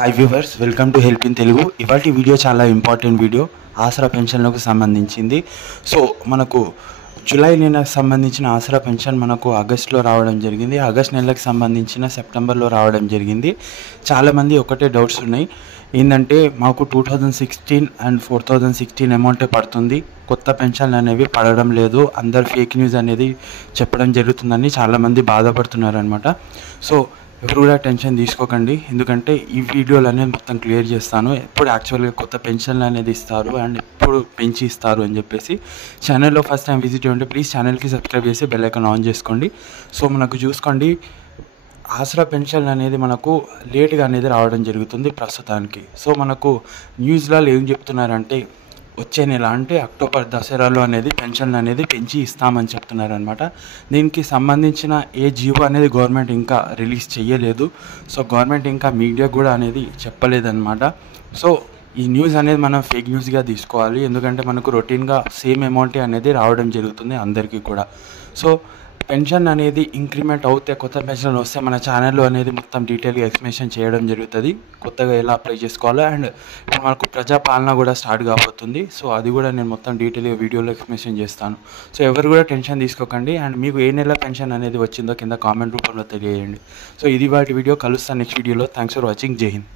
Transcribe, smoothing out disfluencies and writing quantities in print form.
Hi viewers, welcome to help in Telugu. ఇవాటి video చాలా important video, ఆసరా పెన్షన్లకు సంబంధించింది. సో మనకు జూలై నెలకు సంబంధించిన ఆసరా పెన్షన్ మనకు ఆగస్టులో రావడం జరిగింది. ఆగస్ట్ నెలకు సంబంధించిన సెప్టెంబర్లో రావడం జరిగింది. చాలామంది ఒకటే డౌట్స్ ఉన్నాయి. ఏంటంటే మాకు 2016 అండ్ 4016 అమౌంటే పడుతుంది, కొత్త పెన్షన్లు అనేవి పడడం లేదు, అందరు ఫేక్ న్యూస్ అనేది చెప్పడం జరుగుతుందని చాలామంది బాధపడుతున్నారు అనమాట. సో ఎవరు కూడా టెన్షన్ తీసుకోకండి, ఎందుకంటే ఈ వీడియోలు అనేది మొత్తం క్లియర్ చేస్తాను. ఎప్పుడు యాక్చువల్గా కొత్త పెన్షన్లు అనేది ఇస్తారు అండ్ ఎప్పుడు పెంచి ఇస్తారు అని చెప్పేసి. ఛానల్లో ఫస్ట్ టైం విజిట్ అయ్యి ఉంటే ప్లీజ్ ఛానల్కి సబ్స్క్రైబ్ చేసి బెల్ ఐకాన్ ఆన్ చేసుకోండి. సో మనకు చూసుకోండి, ఆసరా పెన్షన్ అనేది మనకు లేట్గా అనేది రావడం జరుగుతుంది ప్రస్తుతానికి. సో మనకు న్యూస్లలో ఏం చెప్తున్నారంటే వచ్చే నెల అంటే అక్టోబర్ దసరాలో అనేది పెన్షన్ అనేది పెంచి ఇస్తామని చెప్తున్నారనమాట. దీనికి సంబంధించిన ఏ జీవో అనేది గవర్నమెంట్ ఇంకా రిలీజ్ చేయలేదు. సో గవర్నమెంట్ ఇంకా మీడియా కూడా అనేది చెప్పలేదన్నమాట. సో ఈ న్యూస్ అనేది మనం ఫేక్ న్యూస్గా తీసుకోవాలి, ఎందుకంటే మనకు రొటీన్గా సేమ్ అమౌంటే అనేది రావడం జరుగుతుంది అందరికీ కూడా. సో పెన్షన్ అనేది ఇంక్రిమెంట్ అవుతే, కొత్త పెన్షన్ వస్తే మన ఛానల్లో అనేది మొత్తం డీటెయిల్గా ఎక్స్ప్లెనేషన్ చేయడం జరుగుతుంది, కొత్తగా ఎలా అప్లై చేసుకోవాలో. అండ్ ఇప్పుడు మనకు ప్రజాపాలన కూడా స్టార్ట్ కాబోతుంది. సో అది కూడా నేను మొత్తం డీటెయిల్గా వీడియోలో ఎక్స్ప్లెనేషన్ చేస్తాను. సో ఎవరు కూడా టెన్షన్ తీసుకోకండి. అండ్ మీకు ఏ నెల పెన్షన్ అనేది వచ్చిందో కింద కామెంట్ రూపంలో తెలియజేయండి. సో ఇది వాటి వీడియో, కలుస్తాను నెక్స్ట్ వీడియోలో. Thanks for watching. జై హింద్.